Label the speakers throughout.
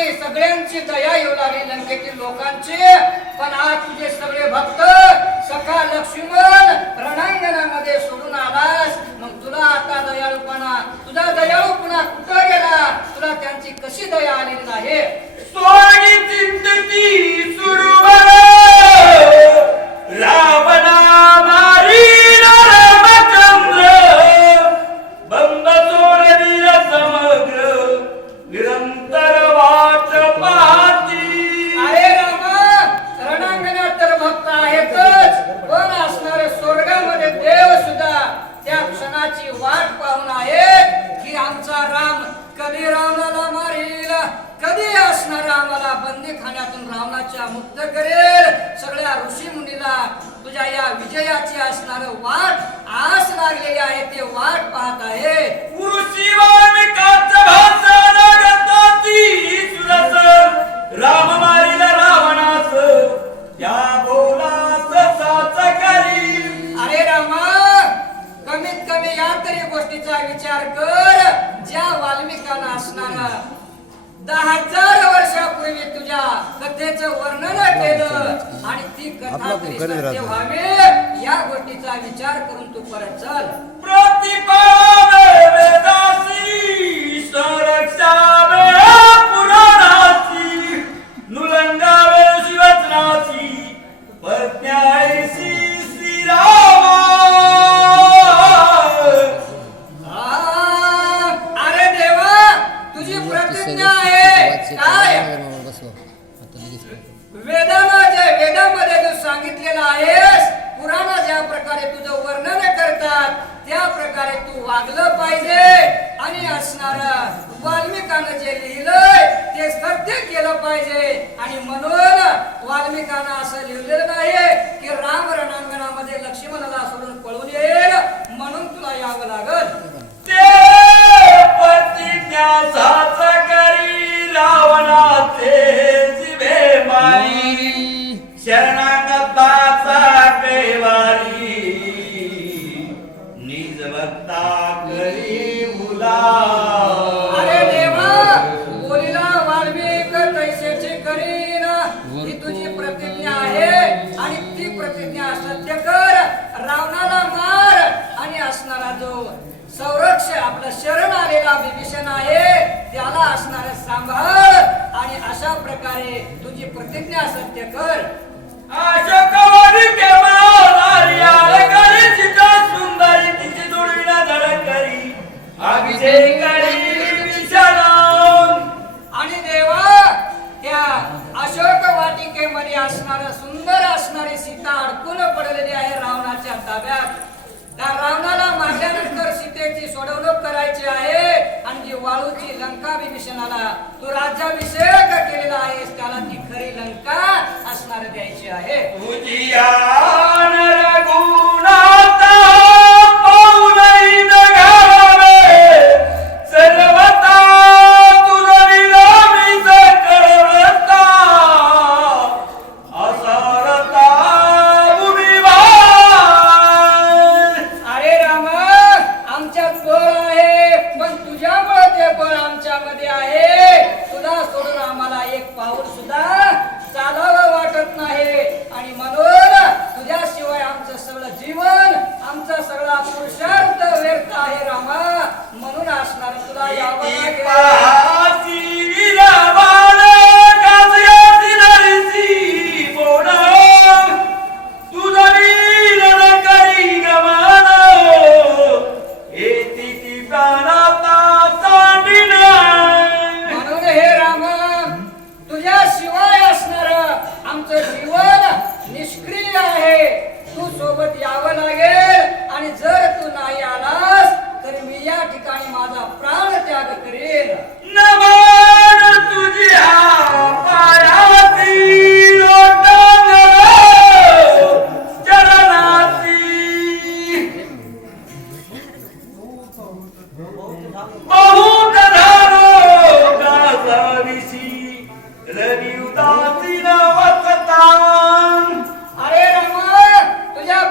Speaker 1: लागली सगळ्यांची दया येऊ लागली लंकेतील लोकांची. पण आज तुझे सगळे भक्त सखा लक्ष्मण रणांगणामध्ये सोडून आलास. राम कधी रावणाला मारील कधी असणार आम्हाला बंदी खाण्यातून रावणाच्या मुक्त करेल. सगळ्या ऋषी मुनीला तुझ्या या विजयाची असणार वाट आस लागलेली आहे ते वाट पाहत आहे.
Speaker 2: राम मारिल रावणास त्या बोलास साच करी
Speaker 1: अरे रामा कमीत कमी या तरी गोष्टीचा विचार कर. ज्या वाल्मिकानं असणारा दहा हजार वर्षापूर्वी तुझ्या कथेचं वर्णन केलं आणि ती कथा तरी सत्य. व्हावे पाहिजे. आणि म्हणून वाल्मिकांना असं लिहिलेलं नाही की राम रणांगणामध्ये लक्ष्मणाला सोडून पळून येईल. म्हणून तुला यावं लागत
Speaker 2: ते
Speaker 1: आलेला विभीषण आहे त्याला असणारे सांभाळ आणि अशा प्रकारे तुझी प्रतिज्ञा सत्य कर.
Speaker 2: सुंदरी तिची जोडीला धडक अभिषेक
Speaker 1: आणि देवा त्या अशोक वाटिकेमध्ये असणारं सुंदर असणारी सीता अडकून पडलेली आहे रावणाच्या ताब्यात. सीतेची सोडवणूक करायची आहे आणि जी वाळूची लंका विभीषणाला तू राज्याभिषेक केलेला आहेस त्याला ती खरी लंका असणार द्यायची आहे.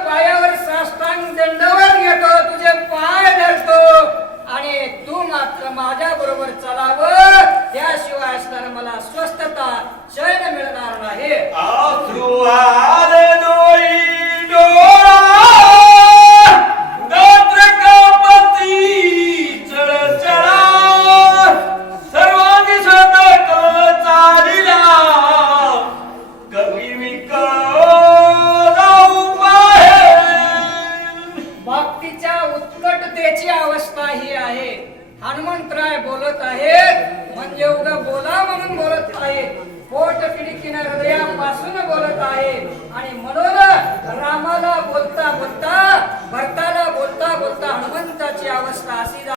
Speaker 2: पायावर
Speaker 1: साष्टांग दंडवर घेतो तुझे पाय धरतो. आणि तू मात्र माझ्या बरोबर चलावं. त्याशिवाय असणार मला स्वस्थता शयन मिळणार नाही. आहे आणि